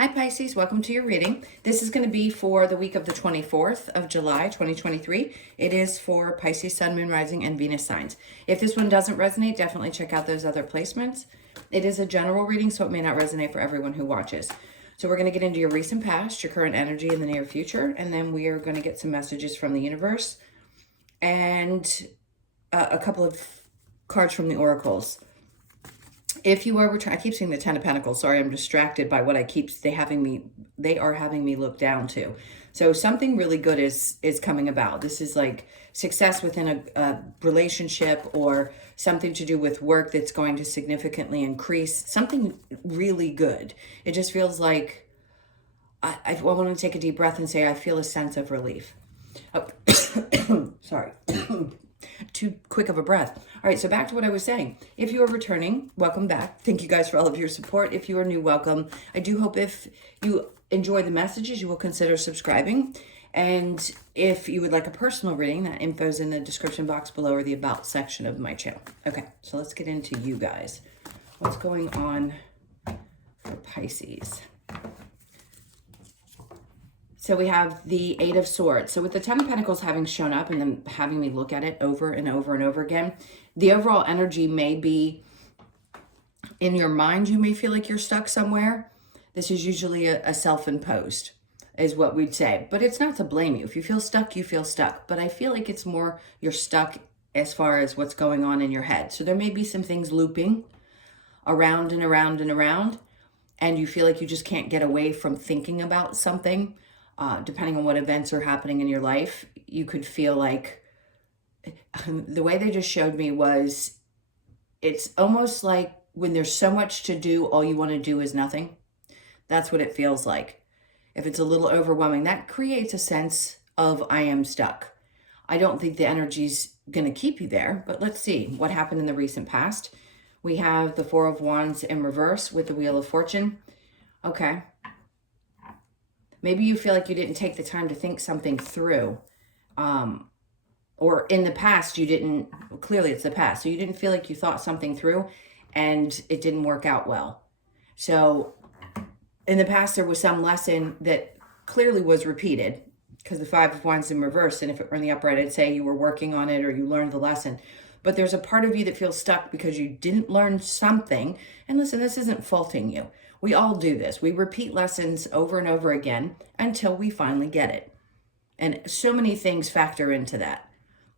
Hi Pisces, welcome to your reading. This is going to be for the week of the 24th of July, 2023. It is for Pisces, Sun, Moon, Rising, and Venus signs. If this one doesn't resonate, definitely check out those other placements. It is a general reading, so it may not resonate for everyone who watches. So we're going to get into your recent past, your current energy in the near future, and then we are going to get some messages from the universe and a couple of cards from the oracles. If you are returning, I keep seeing the Ten of Pentacles. Sorry, I'm distracted by what they are having me look down to. So something really good is coming about. This is like success within a relationship or something to do with work that's going to significantly increase. Something really good. It just feels like I want to take a deep breath and say I feel a sense of relief. Oh, sorry. Too quick of a breath. All right, so back to what I was saying. If you are returning, welcome back. Thank you guys for all of your support. If you are new, welcome. I do hope if you enjoy the messages, you will consider subscribing. And if you would like a personal reading, that info is in the description box below or the About section of my channel. Okay, so let's get into you guys. What's going on for Pisces? So we have the Eight of Swords. So with the Ten of Pentacles having shown up and then having me look at it over and over and over again, the overall energy may be in your mind. You may feel like you're stuck somewhere. This is usually a self-imposed is what we'd say. But it's not to blame you. If you feel stuck, you feel stuck. But I feel like it's more you're stuck as far as what's going on in your head. So there may be some things looping around and around and around. And you feel like you just can't get away from thinking about something. Depending on what events are happening in your life, you could feel like the way they just showed me was it's almost like when there's so much to do, all you want to do is nothing. That's what it feels like. If it's a little overwhelming, that creates a sense of I am stuck. I don't think the energy's going to keep you there, but let's see what happened in the recent past. We have the Four of Wands in reverse with the Wheel of Fortune. Okay. Maybe you feel like you didn't take the time to think something through. Or in the past, you didn't, clearly it's the past. So you didn't feel like you thought something through and it didn't work out well. So in the past, there was some lesson that clearly was repeated because the Five of Wands in reverse. And if it were in the upright, I'd say you were working on it or you learned the lesson. But there's a part of you that feels stuck because you didn't learn something. And listen, this isn't faulting you. We all do this. We repeat lessons over and over again until we finally get it. And so many things factor into that.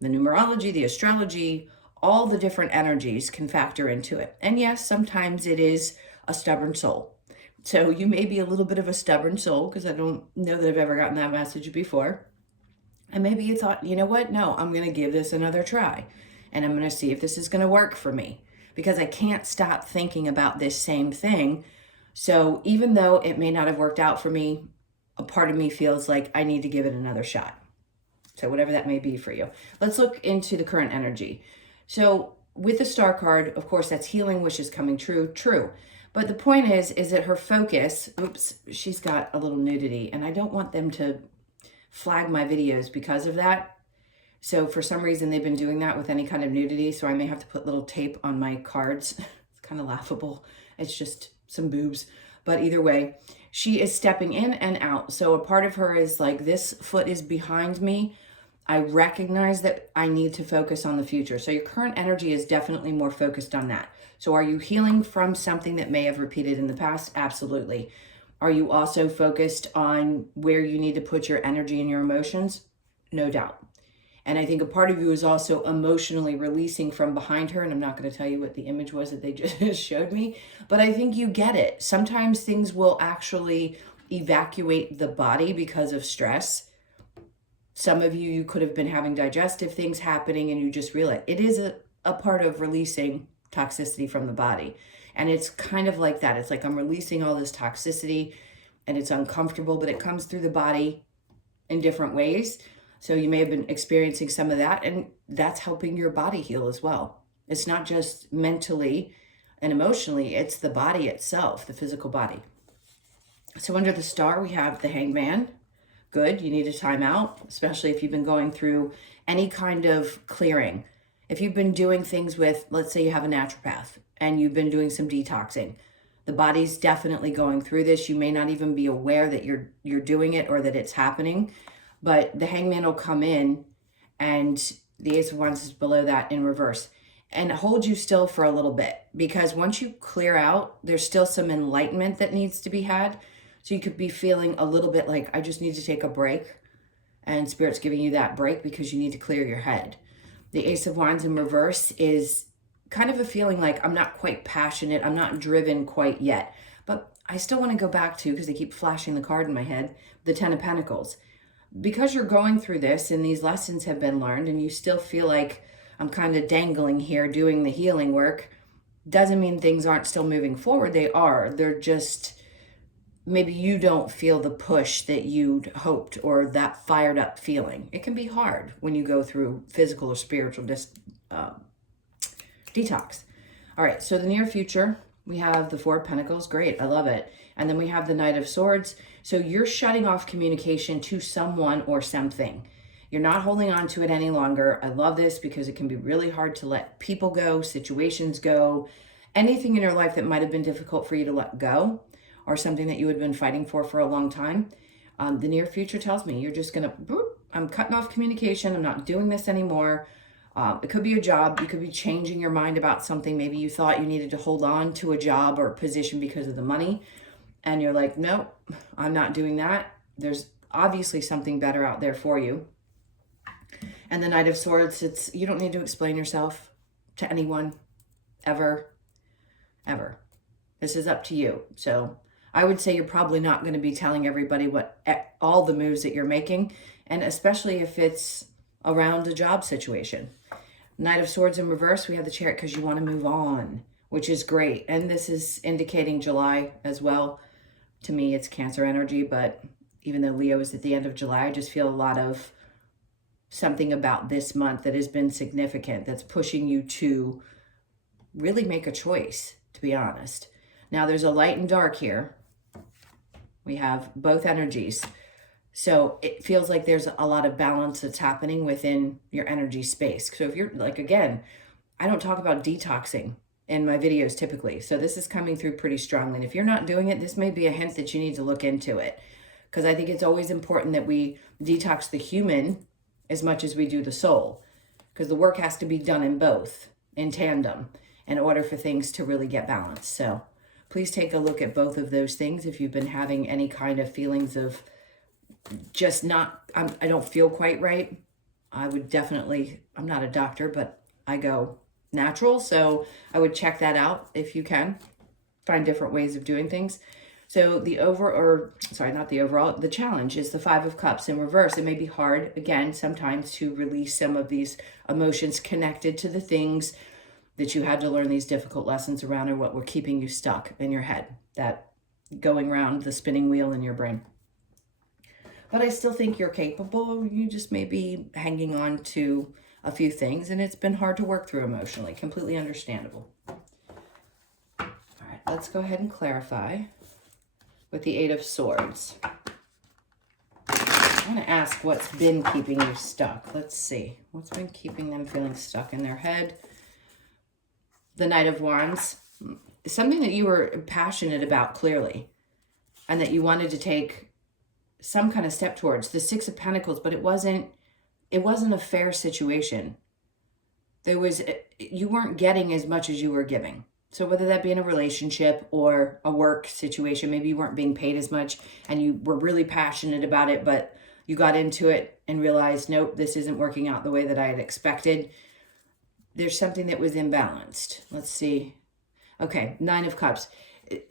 The numerology, the astrology, all the different energies can factor into it. And yes, sometimes it is a stubborn soul. So you may be a little bit of a stubborn soul because I don't know that I've ever gotten that message before. And maybe you thought, you know what? No, I'm going to give this another try. And I'm going to see if this is going to work for me because I can't stop thinking about this same thing. So even though it may not have worked out for me, a part of me feels like I need to give it another shot. So whatever that may be for you. Let's look into the current energy. So with the Star card, of course, that's healing wishes coming true. But the point is that her focus, oops, she's got a little nudity and I don't want them to flag my videos because of that. So for some reason, they've been doing that with any kind of nudity. So I may have to put little tape on my cards. It's kind of laughable. It's just some boobs. But either way, she is stepping in and out. So a part of her is like, this foot is behind me. I recognize that I need to focus on the future. So your current energy is definitely more focused on that. So are you healing from something that may have repeated in the past? Absolutely. Are you also focused on where you need to put your energy and your emotions? No doubt. And I think a part of you is also emotionally releasing from behind her. And I'm not going to tell you what the image was that they just showed me, but I think you get it. Sometimes things will actually evacuate the body because of stress. Some of you could have been having digestive things happening and you just realize it is a part of releasing toxicity from the body. And it's kind of like that. It's like I'm releasing all this toxicity and it's uncomfortable, but it comes through the body in different ways. So you may have been experiencing some of that, and that's helping your body heal as well. It's not just mentally and emotionally, it's the body itself, the physical body. So under the Star, we have the Hangman. Good, you need a timeout, especially if you've been going through any kind of clearing. If you've been doing things with, let's say you have a naturopath, and you've been doing some detoxing. The body's definitely going through this. You may not even be aware that you're doing it or that it's happening, but the Hangman will come in, and the Ace of Wands is below that in reverse, and hold you still for a little bit, because once you clear out, there's still some enlightenment that needs to be had. So you could be feeling a little bit like, I just need to take a break, and Spirit's giving you that break because you need to clear your head. The Ace of Wands in reverse is kind of a feeling like, I'm not quite passionate, I'm not driven quite yet, but I still want to go back to, because they keep flashing the card in my head, the Ten of Pentacles. Because you're going through this and these lessons have been learned, and you still feel like, I'm kind of dangling here doing the healing work, doesn't mean things aren't still moving forward. They are. They're just, maybe you don't feel the push that you'd hoped, or that fired up feeling. It can be hard when you go through physical or spiritual detox. All right, so the near future, we have the Four of Pentacles. Great, I love it. And then we have the Knight of Swords. So you're shutting off communication to someone or something. You're not holding on to it any longer. I love this because it can be really hard to let people go, situations go, anything in your life that might have been difficult for you to let go, or something that you had been fighting for a long time. The near future tells me you're just gonna, I'm cutting off communication. I'm not doing this anymore. It could be a job. You could be changing your mind about something. Maybe you thought you needed to hold on to a job or a position because of the money, and you're like, nope, I'm not doing that. There's obviously something better out there for you. And the Knight of Swords, it's, you don't need to explain yourself to anyone, ever, ever. This is up to you. So I would say you're probably not going to be telling everybody all the moves that you're making, and especially if it's around a job situation. Knight of Swords in reverse, we have the Chariot because you want to move on, which is great. And this is indicating July as well. To me, it's Cancer energy, but even though Leo is at the end of July, I just feel a lot of something about this month that has been significant, that's pushing you to really make a choice, to be honest. Now, there's a light and dark here. We have both energies. So it feels like there's a lot of balance that's happening within your energy space. So if you're like, again, I don't talk about detoxing in my videos typically. So this is coming through pretty strongly. And if you're not doing it, this may be a hint that you need to look into it. Because I think it's always important that we detox the human as much as we do the soul. Because the work has to be done in both, in tandem, in order for things to really get balanced. So please take a look at both of those things if you've been having any kind of feelings of just not, I don't feel quite right. I would definitely, I'm not a doctor, but I go natural. So I would check that out if you can. Find different ways of doing things. So the the challenge is the Five of Cups in reverse. It may be hard, again, sometimes to release some of these emotions connected to the things that you had to learn these difficult lessons around, or what were keeping you stuck in your head, that going around the spinning wheel in your brain. But I still think you're capable. You just may be hanging on to a few things, and it's been hard to work through emotionally. Completely understandable. All right, let's go ahead and clarify with the Eight of Swords. I want to ask what's been keeping you stuck. Let's see. What's been keeping them feeling stuck in their head? The Knight of Wands. Something that you were passionate about, clearly, and that you wanted to take some kind of step towards. The Six of Pentacles, but it wasn't a fair situation. You weren't getting as much as you were giving. So whether that be in a relationship or a work situation, maybe you weren't being paid as much and you were really passionate about it, but you got into it and realized, nope, this isn't working out the way that I had expected. There's something that was imbalanced. Let's see. Okay, Nine of Cups.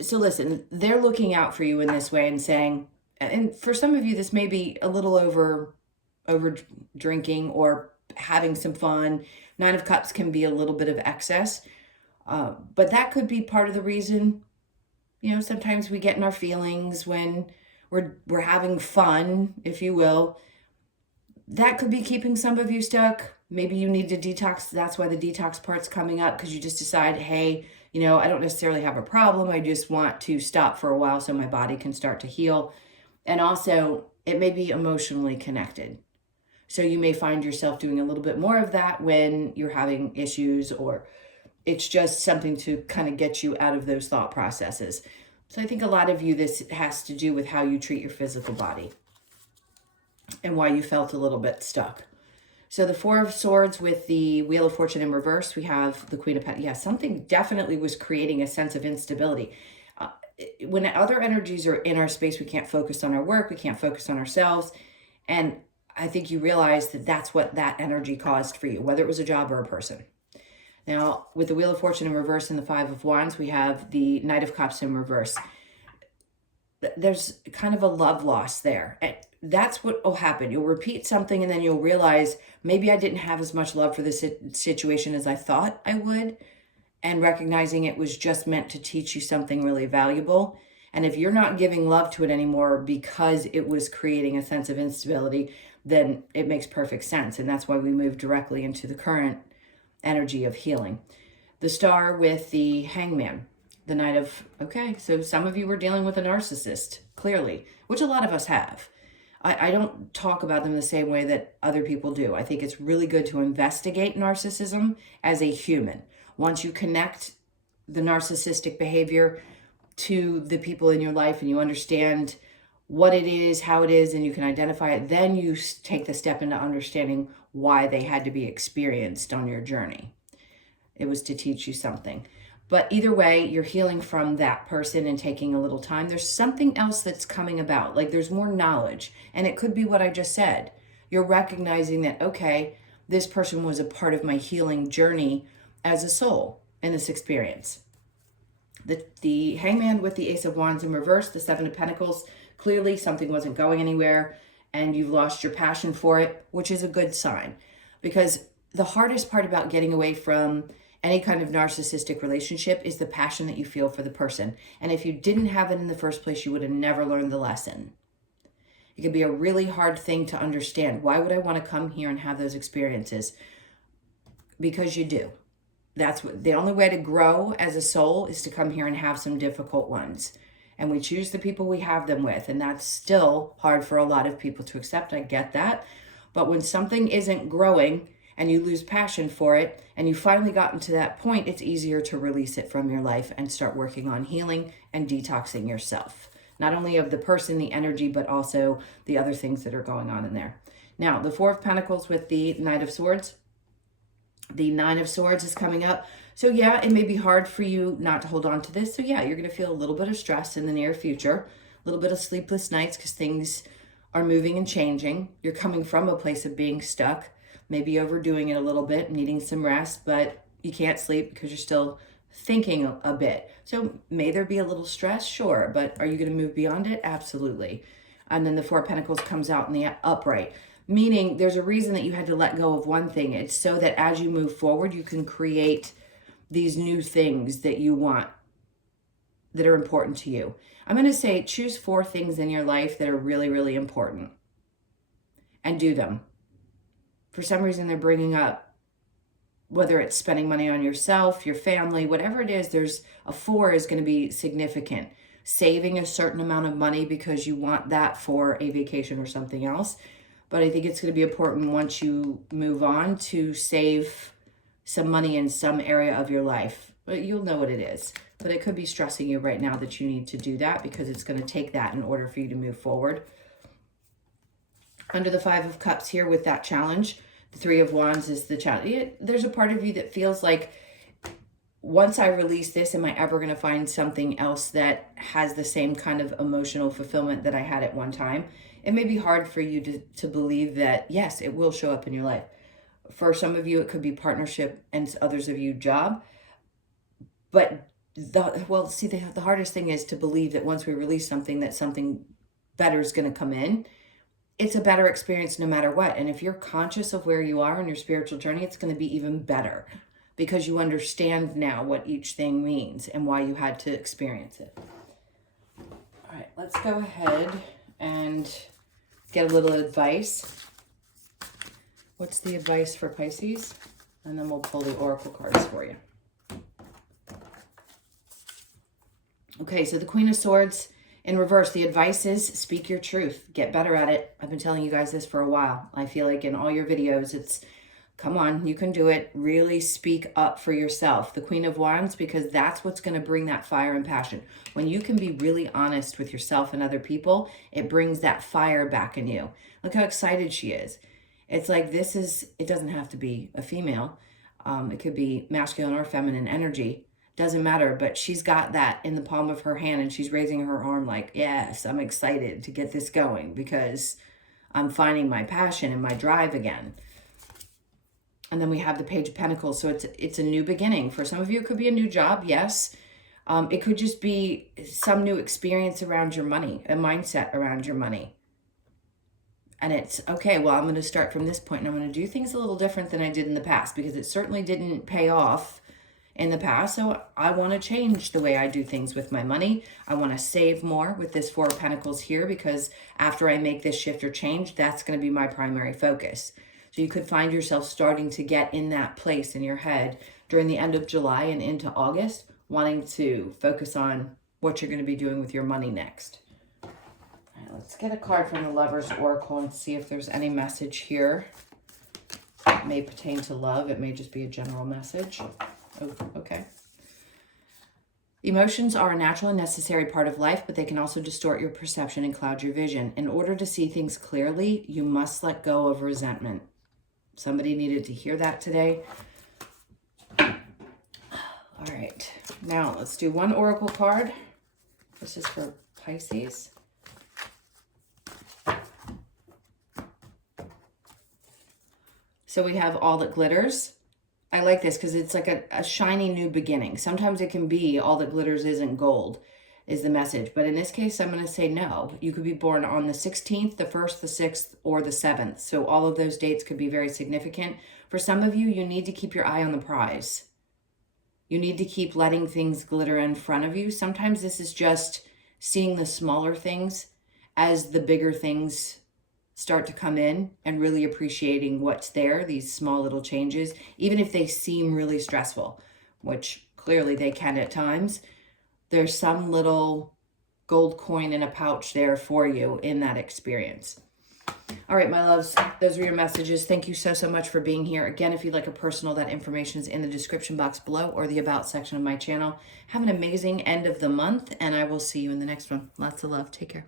So listen, they're looking out for you in this way and saying, and for some of you, this may be a little over drinking or having some fun. Nine of Cups can be a little bit of excess. But that could be part of the reason, sometimes we get in our feelings when we're having fun, if you will. That could be keeping some of you stuck. Maybe you need to detox. That's why the detox part's coming up, because you just decide, hey, I don't necessarily have a problem. I just want to stop for a while so my body can start to heal. And also, it may be emotionally connected. So you may find yourself doing a little bit more of that when you're having issues or It's just something to kind of get you out of those thought processes. So I think a lot of you, this has to do with how you treat your physical body and why you felt a little bit stuck. So the Four of Swords with the Wheel of Fortune in reverse, we have the Queen of Pentacles. Yeah, something definitely was creating a sense of instability. When other energies are in our space, we can't focus on our work, we can't focus on ourselves. And I think you realize that that's what that energy caused for you, whether it was a job or a person. Now, with the Wheel of Fortune in reverse and the Five of Wands, we have the Knight of Cups in reverse. There's kind of a love loss there. And that's what will happen. You'll repeat something and then you'll realize maybe I didn't have as much love for this situation as I thought I would. And recognizing it was just meant to teach you something really valuable. And if you're not giving love to it anymore because it was creating a sense of instability, then it makes perfect sense. And that's why we move directly into the current energy of healing. The Star with the Hangman, the Knight of, okay, so some of you were dealing with a narcissist, clearly, which a lot of us have. I don't talk about them the same way that other people do. I think it's really good to investigate narcissism as a human. Once you connect the narcissistic behavior to the people in your life and you understand what it is, how it is, and you can identify it, then you take the step into understanding why they had to be experienced on your journey. It was to teach you something. But either way, you're healing from that person and taking a little time. There's something else that's coming about. Like there's more knowledge. And it could be what I just said. You're recognizing that, okay, this person was a part of my healing journey as a soul in this experience. The Hangman with the Ace of Wands in reverse, the Seven of Pentacles, clearly something wasn't going anywhere and you've lost your passion for it, which is a good sign. Because the hardest part about getting away from any kind of narcissistic relationship is the passion that you feel for the person. And if you didn't have it in the first place, you would have never learned the lesson. It can be a really hard thing to understand. Why would I want to come here and have those experiences? Because you do. That's what the only way to grow as a soul is to come here and have some difficult ones. And we choose the people we have them with. And that's still hard for a lot of people to accept. I get that. But when something isn't growing and you lose passion for it and you finally gotten to that point, it's easier to release it from your life and start working on healing and detoxing yourself. Not only of the person, the energy, but also the other things that are going on in there. Now, the Four of Pentacles with the Knight of Swords. The Nine of Swords is coming up. So yeah, it may be hard for you not to hold on to this. So yeah, you're going to feel a little bit of stress in the near future, a little bit of sleepless nights because things are moving and changing. You're coming from a place of being stuck, maybe overdoing it a little bit, needing some rest, but you can't sleep because you're still thinking a bit. So may there be a little stress? Sure. But are you going to move beyond it? Absolutely. And then the Four of Pentacles comes out in the upright. Meaning there's a reason that you had to let go of one thing. It's so that as you move forward, you can create these new things that you want, that are important to you. I'm going to say choose 4 things in your life that are really, really important and do them. For some reason, they're bringing up, whether it's spending money on yourself, your family, whatever it is, there's a 4 is going to be significant. Saving a certain amount of money because you want that for a vacation or something else. But I think it's going to be important once you move on to save some money in some area of your life. But you'll know what it is. But it could be stressing you right now that you need to do that because it's going to take that in order for you to move forward. Under the Five of Cups here with that challenge, the Three of Wands is the challenge. There's a part of you that feels like, once I release this, am I ever going to find something else that has the same kind of emotional fulfillment that I had at one time? It may be hard for you to believe that, yes, it will show up in your life. For some of you, it could be partnership, and others of you, job. But the hardest thing is to believe that once we release something, that something better is going to come in. It's a better experience no matter what. And if you're conscious of where you are in your spiritual journey, it's going to be even better because you understand now what each thing means and why you had to experience it. All right, let's go ahead and get a little advice. What's the advice for Pisces? And then we'll pull the oracle cards for you. Okay, so the Queen of Swords in reverse. The advice is speak your truth. Get better at it. I've been telling you guys this for a while. I feel like in all your videos, it's Come on, you can do it. Really speak up for yourself. The Queen of Wands, because that's what's going to bring that fire and passion. When you can be really honest with yourself and other people, it brings that fire back in you. Look how excited she is. It's like it doesn't have to be a female. It could be masculine or feminine energy. Doesn't matter, but she's got that in the palm of her hand and she's raising her arm like, yes, I'm excited to get this going because I'm finding my passion and my drive again. And then we have the Page of Pentacles. So it's a new beginning. For some of you, it could be a new job. Yes. It could just be some new experience around your money, a mindset around your money. And it's, okay, well, I'm going to start from this point and I'm going to do things a little different than I did in the past because it certainly didn't pay off in the past. So I want to change the way I do things with my money. I want to save more with this Four of Pentacles here because after I make this shift or change, that's going to be my primary focus. So you could find yourself starting to get in that place in your head during the end of July and into August, wanting to focus on what you're going to be doing with your money next. All right, let's get a card from the Lover's Oracle and see if there's any message here. It may pertain to love. It may just be a general message. Oh, okay. Emotions are a natural and necessary part of life, but they can also distort your perception and cloud your vision. In order to see things clearly, you must let go of resentment. Somebody needed to hear that today. All right. Now, let's do one oracle card. This is for Pisces. So we have All That Glitters. I like this because it's like a shiny new beginning. Sometimes it can be all that glitters isn't gold is the message. But in this case, I'm going to say no. You could be born on the 16th, the 1st, the 6th, or the 7th. So all of those dates could be very significant. For some of you, you need to keep your eye on the prize. You need to keep letting things glitter in front of you. Sometimes this is just seeing the smaller things as the bigger things start to come in and really appreciating what's there, these small little changes, even if they seem really stressful, which clearly they can at times. There's some little gold coin in a pouch there for you in that experience. All right, my loves, those are your messages. Thank you so, so much for being here. Again, if you'd like a personal, that information is in the description box below or the About section of my channel. Have an amazing end of the month, and I will see you in the next one. Lots of love. Take care.